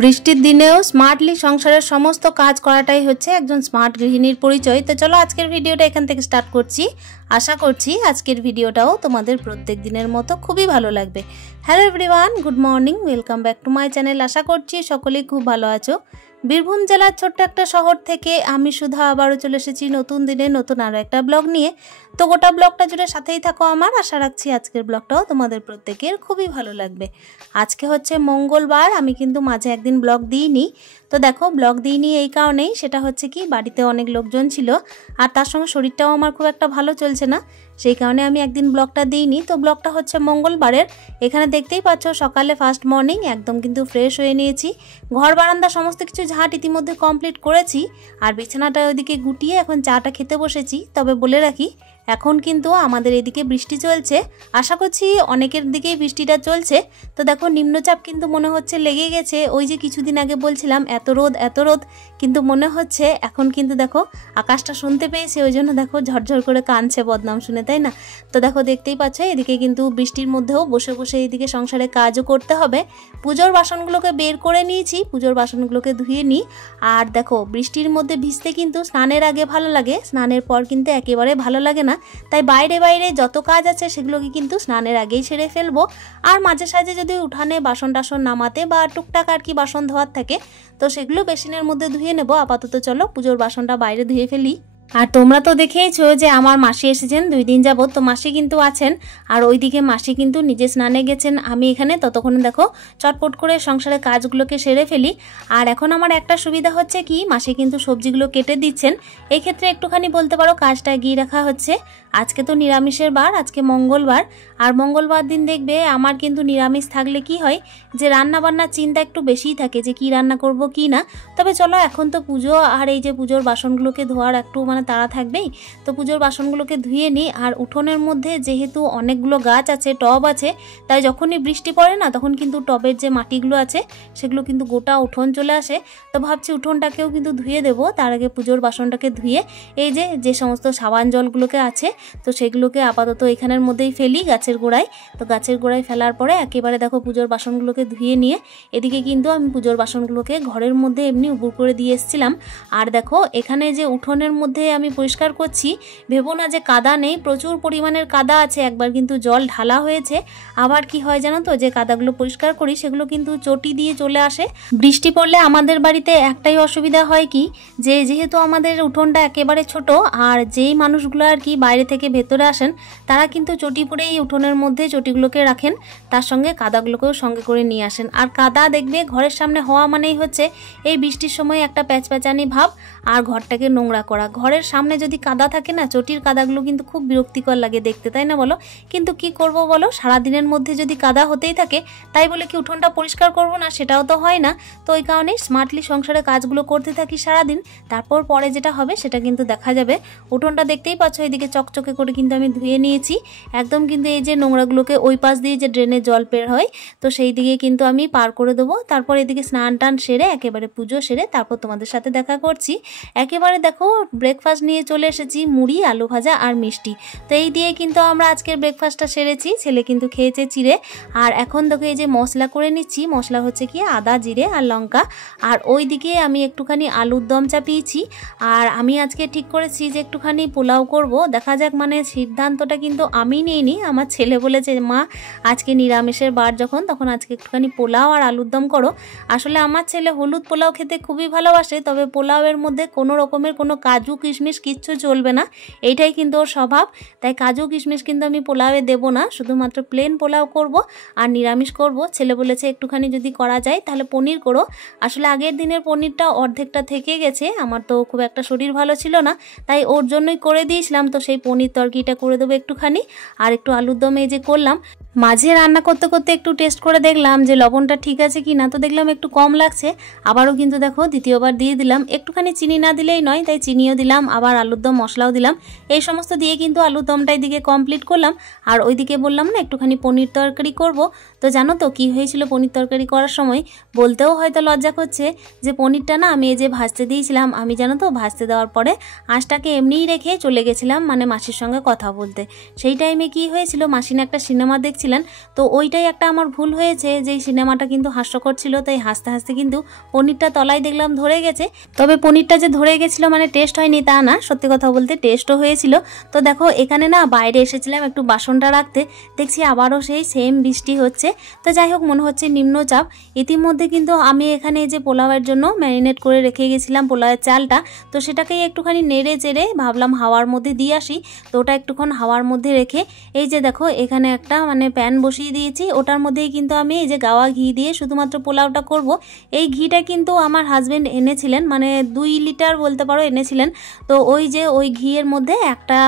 বৃষ্টির দিনেও স্মার্টলি সংসারের সমস্ত কাজ করাটাই হচ্ছে একজন স্মার্ট গৃহিণীর পরিচয়। তো চলো আজকের ভিডিওটা এখান থেকে স্টার্ট করছি। আশা করছি আজকের ভিডিওটাও তোমাদের প্রত্যেক দিনের মতো খুবই ভালো লাগবে। Hello everyone, good morning, welcome back to my channel. আশা করছি সকলেই খুব ভালো আছো। বীরভূম জেলার ছোট্ট একটা শহর থেকে আমি সুধা আবারও চলে এসেছি নতুন দিনে নতুন আরও একটা ব্লগ নিয়ে। তো গোটা ব্লগটা জুড়ে সাথেই থাকো আমার। আশা রাখছি আজকের ব্লগটাও তোমাদের প্রত্যেকের খুবই ভালো লাগবে। আজকে হচ্ছে মঙ্গলবার, আমি কিন্তু মাঝে একদিন ব্লগ দিইনি। তো দেখো, ব্লগ দিইনি এই কারণেই, সেটা হচ্ছে কি বাড়িতে অনেক লোকজন ছিল আর তার সঙ্গে শরীরটাও আমার খুব একটা ভালো চলছে না, সেই কারণে আমি একদিন ব্লগটা দিইনি। তো ব্লগটা হচ্ছে মঙ্গলবারের। এখানে দেখতেই পাচ্ছ সকালে ফার্স্ট মর্নিং একদম কিন্তু ফ্রেশ হয়ে নিয়েছি। ঘর বারান্দা সমস্ত কিছু ঝাঁট ইতিমধ্যে কমপ্লিট করেছি আর বিছানাটা ওইদিকে গুটিয়ে এখন চাটা খেতে বসেছি। তবে বলে রাখি, এখন কিন্তু আমাদের এদিকে বৃষ্টি চলছে। আশা করছি অনেকের দিকেই বৃষ্টিটা চলছে। তো দেখো, নিম্নচাপ কিন্তু মনে হচ্ছে লেগে গেছে। ওই যে কিছুদিন আগে বলছিলাম এত রোদ, কিন্তু মনে হচ্ছে এখন কিন্তু দেখো আকাশটা শুনতে পেয়েছে, ওই জন্য দেখো ঝরঝর করে কাঁদছে বদনাম শুনে, তাই না? তো দেখো, দেখতেই পাচ্ছ এদিকে কিন্তু বৃষ্টির মধ্যেও বসে বসে এইদিকে সংসারে কাজও করতে হবে। পুজোর বাসনগুলোকে বের করে নিয়েছি, পুজোর বাসনগুলোকে ধুয়ে নিই। আর দেখো, বৃষ্টির মধ্যে ভিজতে কিন্তু স্নানের আগে ভালো লাগে, স্নানের পর কিন্তু একেবারে ভালো লাগে না। তাই বাইরে যত কাজ আছে সেগুলোকে কিন্তু স্নানের আগেই সেরে ফেলবো। আর মাঝে সাঝে যদি উঠানে বাসন টাসন নামাতে বা টুকটাক আর কি বাসন ধোয়ার থাকে তো সেগুলো বেসিনের মধ্যে ধুয়ে নেব। আপাতত চলো পুজোর বাসনটা বাইরে ধুয়ে ফেলি। আর তোমরা তো দেখেইছো যে আমার মাসি এসেছেন 2 দিন যাবত। তো মাসি কিন্তু আছেন আর ওইদিকে মাসি কিন্তু নিজে স্নানে গেছেন, আমি এখানে ততক্ষণে দেখো চটপট করে সংসারের কাজগুলোকে সেরে ফেলি। আর এখন আমার একটা সুবিধা হচ্ছে কি, মাসি কিন্তু সবজিগুলো কেটে দিচ্ছেন। এই ক্ষেত্রে একটুখানি বলতে পারো কাজটা এগিয়ে রাখা হচ্ছে। আজকে তো নিরামিষের বার, আজকে মঙ্গলবার। আর মঙ্গলবার দিন দেখবে আমার কিন্তু নিরামিষ থাকলে কি হয় যে রান্না বান্নার চিন্তা একটু বেশিই থাকে যে কি রান্না করব কি না। তবে চলো, এখন তো পুজো আর এই যে পুজোর বাসনগুলোকে ধোয়ার একটু তাড়া থাকবেই। তো পুজোর বাসনগুলোকে ধুয়ে নিই। আর উঠোনের মধ্যে যেহেতু অনেকগুলো গাছ আছে, টব আছে, তাই যখনই বৃষ্টি পড়ে না তখন কিন্তু টবের যে মাটিগুলো আছে সেগুলো কিন্তু গোটা উঠোন চলে আসে। তো ভাবছি উঠোনটাকেও কিন্তু ধুয়ে দেবো। তার আগে পুজোর বাসনটাকে ধুয়ে এই যে সমস্ত সাবান জলগুলোকে আছে তো সেগুলোকে আপাতত এখানের মধ্যেই ফেলি গাছের গোড়ায়। তো গাছের গোড়ায় ফেলার পরে একেবারে দেখো পুজোর বাসনগুলোকে ধুয়ে নিয়ে এদিকে কিন্তু আমি পুজোর বাসনগুলোকে ঘরের মধ্যে এমনি উপুর করে দিয়ে এসেছিলাম। আর দেখো, এখানে যে উঠোনের মধ্যে আমি পরিষ্কার করছি, ভেবো না যে কাদা নেই, প্রচুর পরিমাণের কাদা আছে। একবার কিন্তু জল ঢালা হয়েছে। আবার কি হয় জানো তো, যে কাদাগুলো পরিষ্কার করি সেগুলো কিন্তু চটি দিয়ে চলে আসে। বৃষ্টি পড়লে আমাদের বাড়িতে একটাই অসুবিধা হয় কি, যে যেহেতু আমাদের উঠোনটা একেবারে ছোট আর যেই মানুষগুলো আর কি বাইরে থেকে ভেতরে আসেন তারা কিন্তু চটি পরেই উঠোনের মধ্যে চটিগুলোকে রাখেন, তার সঙ্গে কাদাগুলোকেও সঙ্গে করে নিয়ে আসেন। আর কাদা দেখবে ঘরের সামনে হওয়া মানেই হচ্ছে এই বৃষ্টির সময় একটা প্যাচপ্যাচানি ভাব আর ঘরটাকে নোংরা করা। ঘরের সামনে যদি কাদা থাকে না, চটির কাদাগুলো কিন্তু খুব বিরক্তিকর লাগে দেখতে, তাই না বলো? কিন্তু কি করব বলো, সারাদিনের মধ্যে যদি কাদা হতেই থাকে তাই বলে কি উঠোনটা পরিষ্কার করব না? সেটাও তো হয় না। তো ওই কারণে স্মার্টলি সংসারে কাজগুলো করতে থাকি সারাদিন, তারপর পরে যেটা হবে সেটা কিন্তু দেখা যাবে। উঠোনটা দেখতেই পাচ্ছ এদিকে চকচকে করে কিন্তু আমি ধুয়ে নিয়েছি একদম। কিন্তু এই যে নোংরাগুলোকে ওই পাশ দিয়ে যে ড্রেনে জল বের হয় তো সেই দিকে কিন্তু আমি পার করে দেবো। তারপর এদিকে স্নান টান সেরে একেবারে পুজো সেরে তারপর তোমাদের সাথে দেখা করছি। একেবারে দেখো ব্রেকফাস্ট নিয়ে চলে এসেছি, মুড়ি, আলু ভাজা আর মিষ্টি। তো এই দিয়ে কিন্তু আমরা আজকের ব্রেকফাস্টটা সেরেছি। ছেলে কিন্তু খেয়েছে চিড়ে। আর এখন দেখো এই যে মশলা করে নিচ্ছি, মশলা হচ্ছে কি আদা, জিরে আর লঙ্কা। আর ওই দিকে আমি একটুখানি আলুর দম চাপিয়েছি। আর আমি আজকে ঠিক করেছি যে একটুখানি পোলাও করব, দেখা যাক। সিদ্ধান্তটা কিন্তু আমি নিইনি, আমার ছেলে বলেছে মা আজকে নিরামিষের বার যখন, তখন আজকে একটুখানি পোলাও আর আলুর দম করো। আসলে আমার ছেলে হলুদ পোলাও খেতে খুবই ভালোবাসে, তবে পোলাওয়ের মধ্যে কোনো রকমের কোনো কাজু কিশমিশ কিচ্ছু চলবে না, এইটাই কিন্তু ওর স্বভাব। তাই কাজু কিশমিশ কিন্তু আমি পোলাওয়ে দেবো না, শুধুমাত্র প্লেন পোলাও করব আর নিরামিষ করব। ছেলে বলেছে একটুখানি যদি করা যায় তাহলে পনির করো। আসলে আগের দিনের পনিরটা অর্ধেকটা থেকে গেছে, আমার তো খুব একটা শরীর ভালো ছিল না, তাই ওর জন্যই করে দিয়েছিলাম। তো সেই পনির তরকারিটা করে দেবো একটুখানি, আর একটু আলুর দম এই যে করলাম। মাঝে রান্না করতে করতে একটু টেস্ট করে দেখলাম যে লবণটা ঠিক আছে কি না, তো দেখলাম একটু কম লাগছে। আবারও কিন্তু দেখো দ্বিতীয়বার দিয়ে দিলাম, একটুখানি চিনি না দিলেই নয়, তাই চিনিও দিলাম, আবার আলুর দম মশলাও দিলাম। এই সমস্ত দিয়ে কিন্তু আলুর দমটাই দিকে কমপ্লিট করলাম। আর ওইদিকে বললাম না একটুখানি পনির তরকারি করব। তো জানো তো কি হয়েছিল পনির তরকারি করার সময়, বলতেও হয়তো লজ্জা করছে যে পনিরটা না আমি এই যে ভাজতে দিয়েছিলাম, আমি জানো তো ভাজতে দেওয়ার পরে আঁচটাকে এমনিই রেখে চলে গেছিলাম, মাসির সঙ্গে কথা বলতে। সেই টাইমে কি হয়েছিল, মাসি না একটা সিনেমা দেখছিলেন, তো ওইটাই একটা আমার ভুল হয়েছে, যে সিনেমাটা কিন্তু হাস্যকর ছিল, তাই হাসতে হাসতে কিন্তু পনিরটা তলায় দেখলাম ধরে গেছে। তবে পনিরটা যে ধরে গেছিলো মানে টেস্ট হয়নি তা না, সত্যি কথা বলতে টেস্টও হয়েছিল। তো দেখো এখানে না বাইরে এসেছিলাম একটু বাসনটা রাখতে, দেখছি আবারও সেই সেম বৃষ্টি হচ্ছে। তো যাই হোক, মনে হচ্ছে নিম্নচাপ। ইতিমধ্যে কিন্তু আমি এখানে যে পোলাওয়ের জন্য ম্যারিনেট করে রেখে গেছিলাম পোলাওয়ের চালটা, তো সেটাকেই একটুখানি নেড়ে চেড়ে ভাবলাম হাওয়ার মধ্যে দিয়ে আসি। তো ওটা একটুক্ষণ হাওয়ার মধ্যে রেখে এই যে দেখো এখানে একটা মানে প্যান বসিয়ে দিয়েছি, ওটার মধ্যেই কিন্তু আমি এই যে গাওয়া ঘি দিয়ে শুধুমাত্র পোলাওটা করব। এই ঘিটা কিন্তু আমার হাজবেন্ড এনেছিলেন, মানে 2 লিটার বলতে পারো এনেছিলেন। তো ওই যে ওই ঘিয়ের মধ্যে একটা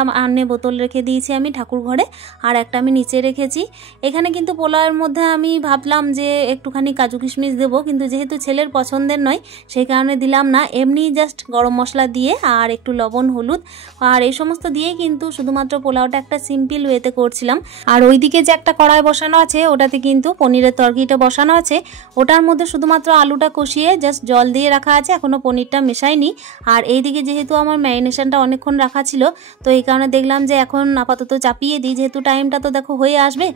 বোতল রেখে দিয়েছি আমি ঠাকুর ঘরে, আর একটা আমি নিচে রেখেছি। এখানে কিন্তু পোলাওয়ের মধ্যে আমি ভাবলাম যে একটুখানি কাজু কিশমিশ দেবো, কিন্তু যেহেতু ছেলের পছন্দের নয় সেই কারণে দিলাম না। এমনি জাস্ট গরম মশলা দিয়ে আর একটু লবণ হলুদ আর এই সমস্ত দিয়েই কিন্তু শুধুমাত্র পোলাওটা একটা সিম্পল ওয়েতে করছিলাম। আর ওইদিকে যে একটা কড়াই বসানো আছে ওটাতে কিন্তু পনিরের তরকারিটা বসানো আছে, ওটার মধ্যে শুধুমাত্র আলুটা কষিয়ে জাস্ট জল দিয়ে রাখা আছে, এখনও পনিরটা মেশাইনি। আর এইদিকে যেহেতু আমার ম্যারিনেশনটা অনেকক্ষণ রাখা ছিল, তো এই কারণে দেখলাম যে এখন আপাতত চাপিয়ে দিই, যেহেতু টাইমটা তো দেখো হয়ে আসবে।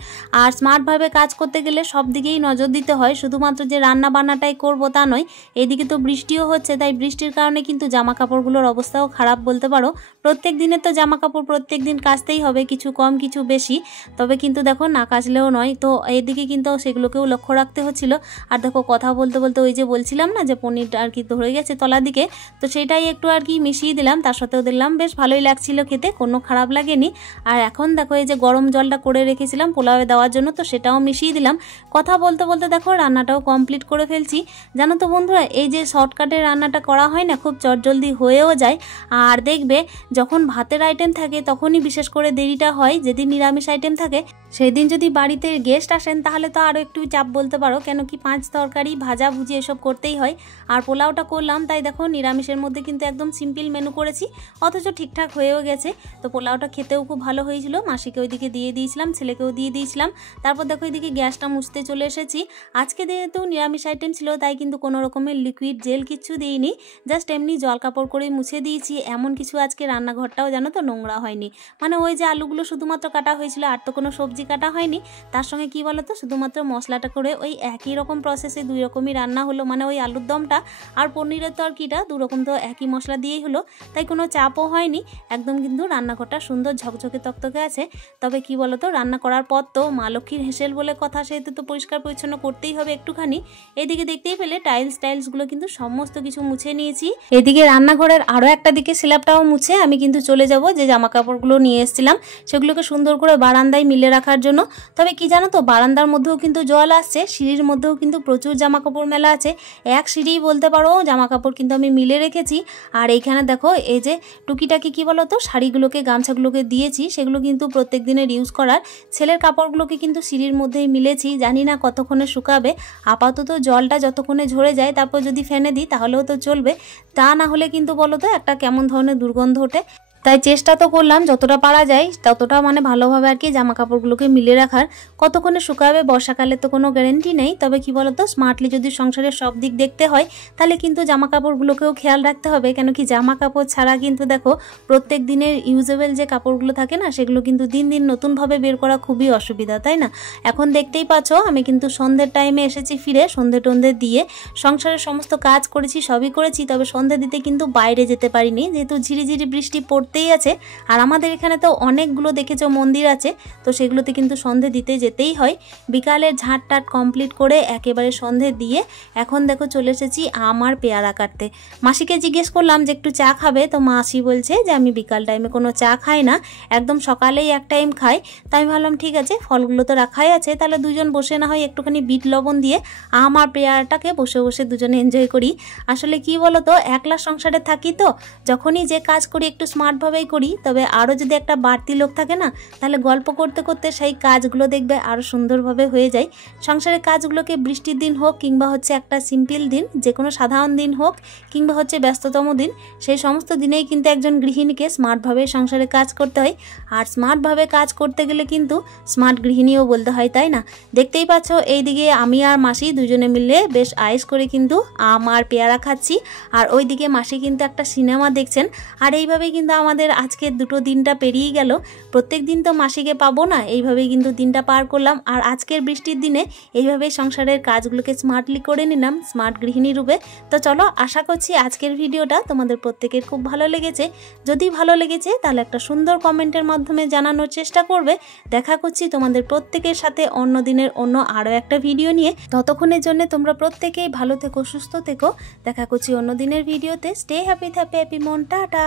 আর স্মার্টভাবে কাজ করতে গেলে সব দিকেই নজর দিতে হয়, শুধুমাত্র যে রান্না বান্নাটাই করবো তা নয়। এইদিকে তো বৃষ্টিও হচ্ছে, তাই বৃষ্টির কারণে কিন্তু জামা কাপড়গুলোর অবস্থাও খারাপ বলতে পারো। প্রত্যেক দিনের তো জামা কাপড় প্রত্যেক দিন কাচতেই হবে, কিছু কম কিছু বেশি, তবে কিন্তু দেখো না কাচলেও নয়। তো এইদিকে কিন্তু সেগুলোকেও লক্ষ্য রাখতে হচ্ছিল। আর দেখো কথা বলতে বলতে ওই যে বলছিলাম না যে পনিরটা আর কি ধরে গেছে তলার দিকে, তো সেটাই একটু আর কি মিশিয়ে দিলাম। তার সাথেও দেখলাম বেশ ভালোই লাগছিল খেতে, কোনো খারাপ লাগেনি। আর এখন দেখো এই যে গরম জলটা করে রেখেছিলাম পোলাওয়ে দেওয়ার জন্য, তো সেটাও মিশিয়ে দিলাম। কথা বলতে বলতে দেখো রান্নাটাও কমপ্লিট করে ফেলছি। জানো তো বন্ধুরা, এই যে শর্টকাটে রান্নাটা করা হয় না, খুব চটজলদি হয়েও যায়। আর দেখবে যখন ভাতের আইটেম থাকে তখনই বিশেষ করে দেরিটা হয়, যেদিন নিরামিষ আইটেম থাকে সেই দিন যদি বাড়িতে গেস্ট আসেন তাহলে তো আরও একটু চাপ বলতে পারো, কেন কি 5 তরকারি ভাজা ভুজি এসব করতেই হয়। আর পোলাওটা করলাম, তাই দেখো নিরামিষের মধ্যে কিন্তু একদম সিম্পল মেনু করেছি, অথচ ঠিকঠাক হয়েও গেছে। তো পোলাওটা খেতেও খুব ভালো হয়েছিল, মাসিকে ওইদিকে দিয়ে দিয়েছিলাম, ছেলেকেও দিয়ে দিয়েছিলাম। তারপর দেখো এদিকে গ্যাসটা মুছতে চলে এসেছি। আজকে যেহেতু নিরামিষ আইটেম ছিল তাই কিন্তু কোনো রকমের লিকুইড জেল কিচ্ছু দিইনি, জাস্ট এমনি জল কাপড় করে মুছে দিয়েছি। এমন কিছু আজকে রান্নাঘরটাও জানো তো নোংরা হয়নি, মানে ওই যে আলুগুলো শুধুমাত্র কাটা হয়েছিল, আর তো কোনো সবজি কাটা হয়নি। তার সঙ্গে কি বলো তো, শুধুমাত্র মশলাটা করে ওই একই রকম প্রসেসে 2 রকমই রান্না হলো, মানে ওই আলুর দমটা আর পনিরের তরকারিটা 2 রকম তো একই মশলা দিয়েই হলো, তাই কোনো চাপও হয়নি। একদম কিন্তু রান্নাঘরটা সুন্দর ঝকঝকে তকতকে আছে। তবে কি বলো তো, রান্না করার পর তো মা লক্ষ্মীর হেসেল বলে কথা, সেহেতু তো পরিষ্কার পরিচ্ছন্ন করতেই হবে একটুখানি। এদিকে দেখতেই পেলে টাইলসগুলো কিন্তু সমস্ত কিছু মুছে নিয়েছি। এদিকে রান্নাঘরের আরও একটা দিকে স্ল্যাবটাও মুছে আমি কিন্তু চলে যাব যে জামা কাপড়গুলো নিয়ে এসেছিলাম সেগুলোকে সুন্দর করে বারান্দায় মিলে রাখার জন্য। তবে কি জানো তো, বারান্দার মধ্যেও কিন্তু জল আসছে, সিঁড়ির মধ্যেও কিন্তু প্রচুর জামা কাপড় মেলা আছে। এক সিঁড়ি বলতে পারো জামা কাপড় কিন্তু আমি মিলে রেখেছি। আর এইখানে দেখো এই যে টুকিটাকি কি বলো তো শাড়িগুলোকে গামছাগুলোকে দিয়েছি, সেগুলো কিন্তু প্রত্যেক দিনের ইউজ করার। ছেলের কাপড়গুলোকে কিন্তু সিঁড়ির মধ্যেই মিলেছি, জানি না কতক্ষণে শুকাবে। আপাতত জলটা যতক্ষণে ঝরে যায় তারপর যদি ফেনে দিই তাহলেও তো চলবে, তা না হলে কিন্তু বলো তো একটা কেমন ধরনের দুর্গন্ধ ওঠে। তাই চেষ্টা তো করলাম যতটা পারা যায় ততটা মানে ভালোভাবে আর কি জামা কাপড়গুলোকে মিলে রাখার। কতক্ষণে শুকাবে বর্ষাকালে তো কোনো গ্যারেন্টি নেই, তবে কি বলতো স্মার্টলি যদি সংসারের সব দিক দেখতে হয় তাহলে কিন্তু জামা কাপড়গুলোকেও খেয়াল রাখতে হবে, কেন কি জামা কাপড় ছাড়া কিন্তু দেখো প্রত্যেক দিনের ইউজেবল যে কাপড়গুলো থাকে না সেগুলো কিন্তু দিন দিন নতুনভাবে বের করা খুবই অসুবিধা, তাই না? এখন দেখতেই পাচ্ছ আমি কিন্তু সন্ধ্যের টাইমে এসেছি ফিরে, সন্ধ্যে টন্ধে দিয়ে সংসারের সমস্ত কাজ করেছি, সবই করেছি। তবে সন্ধ্যে দিতে কিন্তু বাইরে যেতে পারিনি, যেহেতু ঝিরিঝিরি বৃষ্টি পড়তেই আছে। আর আমাদের এখানে তো অনেকগুলো দেখেছো মন্দির আছে, তো সেগুলোতে কিন্তু সন্ধে দিতে যেতেই হয়। বিকালের ঝাঁট টাট কমপ্লিট করে একেবারে সন্ধে দিয়ে এখন দেখো চলে এসেছি আমার পেয়ারা কাটতে। মাসিকে জিজ্ঞেস করলাম যে একটু চা খাবে, তো মাসি বলছে যে আমি বিকাল টাইমে কোনো চা খাই না, একদম সকালেই এক টাইম খাই। তাই ভাবলাম ঠিক আছে, ফলগুলো তো রাখাই আছে, তাহলে দুজন বসে না হয় একটুখানি বিট লবণ দিয়ে আমার পেয়ারাটাকে বসে বসে দুজনে এনজয় করি। আসলে কি বলো তো, একলা সংসারে থাকি তো যখনই যে কাজ করি একটু স্মার্টভাবেই করি, তবে আরও যদি একটা বাড়তি লোক থাকে না তাহলে গল্প করতে করতে সেই কাজগুলো দেখবে আরও সুন্দরভাবে হয়ে যায়। সংসারের কাজগুলোকে বৃষ্টির দিন হোক কিংবা হচ্ছে একটা সিম্পল দিন, যে কোনো সাধারণ দিন হোক কিংবা হচ্ছে ব্যস্ততম দিন, সেই সমস্ত দিনেই কিন্তু একজন গৃহিণীকে স্মার্টভাবে সংসারে কাজ করতে হয়। আর স্মার্টভাবে কাজ করতে গেলে কিন্তু স্মার্ট গৃহিণীও বলতে হয়, তাই না? দেখতেই পাচ্ছ এইদিকে আমি আর মাসি দুজনে মিলে বেশ আয়েস করে কিন্তু আম আর পেয়ারা খাচ্ছি, আর ওইদিকে মাসি কিন্তু একটা সিনেমা দেখছেন। আর এইভাবেই কিন্তু আমাদের আজকের দুটো দিনটা পেরিয়ে গেল। প্রত্যেক দিন তো মাসিকে পাবো না, এইভাবেই কিন্তু দিনটা পার করলাম। আর আজকের বৃষ্টির দিনে এইভাবেই সংসারের কাজগুলোকে স্মার্টলি করে নিলাম স্মার্ট গৃহিণী রূপে। তো চলো, আশা করছি আজকের ভিডিওটা তোমাদের প্রত্যেকের খুব ভালো লেগেছে। যদি ভালো লেগেছে তাহলে একটা সুন্দর কমেন্টের মাধ্যমে জানানোর চেষ্টা করবে। দেখা করছি তোমাদের প্রত্যেকের সাথে অন্য দিনের অন্য আরও একটা ভিডিও নিয়ে। ততক্ষণের জন্য তোমরা প্রত্যেকেই ভালো থেকো, সুস্থ থেকো। দেখা করছি অন্য দিনের ভিডিওতে। স্টে হ্যাপি, হ্যাপি মন, টাটা।